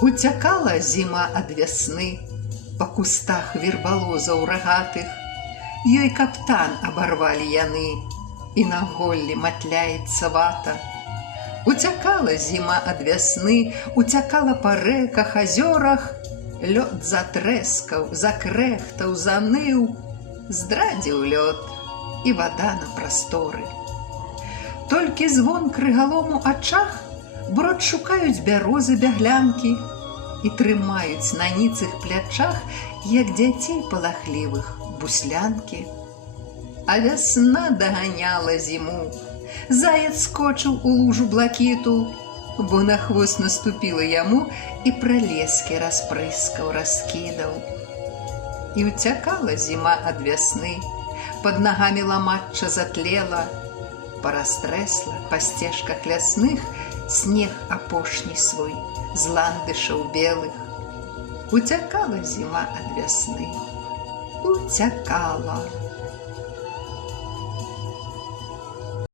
Уцякала зіма ад вясны па кустах вербалозаў рагатых. Ёй каптан абарвалі яны, і на голлі матляецца вата. Уцякала зіма ад вясны, уцякала па рэках, азёрах. Лёд затрэскаў, закрэхтаў, заныў, здрадзіў лёд, і вада на прасторы. Толькі звон крыгалом у ачах брод шукаюць бярозы бяглянкі і трымаюць на ніцых плячах, як дзяцей палахлівых, буслянкі. А вясна даганяла зіму. Заяц скочыў у лужу блакіту, бо на хвост наступіла яму і пралескі распрыскаў, раскідаў. І уцякала зіма ад вясны, пад нагамі ламачча затлела, парастрэсла па сцежках лясных снег апошні свой з ландышаў белых. Уцякала зіма ад вясны, уцякала.